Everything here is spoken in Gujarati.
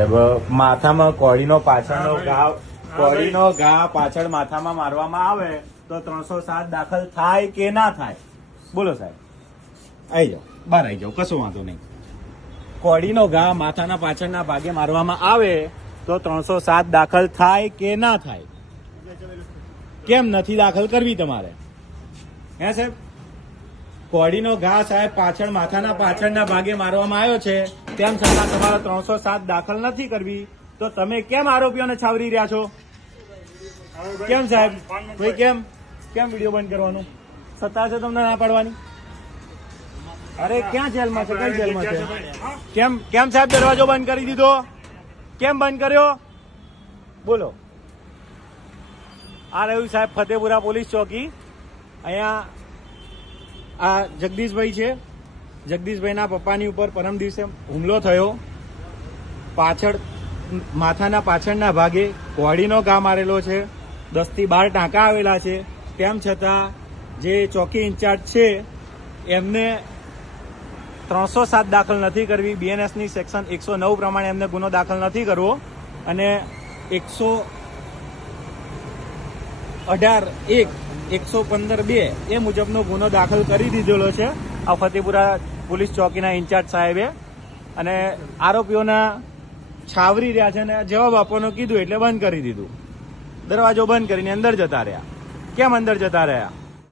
સાહેબ માથામાં કોળીનો પાછળનો ઘા પાછળ માથામાં મારવામાં આવે તો 307 દાખલ થાય કે ના થાય? બોલો સાહેબ, આવી જાઓ, બહાર આવી જાઓ, કશો વાંધો નહીં. કોળીનો ઘા માથાના પાછળના ભાગે મારવામાં આવે તો 307 દાખલ થાય કે ના થાય? કેમ નથી દાખલ કરવી તમારે? હે સાહેબ, કોળીનો ઘા સાહેબ પાછળ માથાના પાછળના ભાગે મારવામાં આવ્યો છે, તેમ છતાં તમારે 307 દાખલ નથી કરવી, તો તમે કેમ આરોપીઓને છાવરી રહ્યા છો? કેમ સાહેબ, ભાઈ કેમ વિડીયો બંધ કરવાનું? સત્તા છે તમને ના પાડવાની? અરે ક્યાં જેલમાં છે? કઈ જેલમાં છે? કેમ સાહેબ દરવાજો બંધ કરી દીધો? કેમ બંધ કર્યો? બોલો. આ રહ્યું સાહેબ ફતેપુરા પોલીસ ચોકી. અહીંયા આ જગદીશભાઈ છે. જગદીશભાઈના પપ્પાની ઉપર પરમ દિવસે હુમલો થયો. પાછળ માથાના પાછળના ભાગે કોળીનો ઘા મારેલો છે. 10 થી 12 ટાંકા આવેલા છે. તેમ છતાં જે ચોકી ઇન્ચાર્જ છે એમને 307 દાખલ નથી કરવી. બીએનએસની સેક્શન 109 પ્રમાણે એમને ગુનો દાખલ નથી કરવો અને 118(1) 115(2) એ મુજબનો ગુનો દાખલ કરી દીધેલો છે આ ફતેપુરા પોલીસ ચોકીના ઇન્ચાર્જ સાહેબે. અને આરોપીઓના છાવરી રહ્યા છે અને જવાબ આપવાનું કીધું એટલે બંધ કરી દીધું. દરવાજો બંધ કરીને અંદર જતા રહ્યા. કેમ અંદર જતા રહ્યા?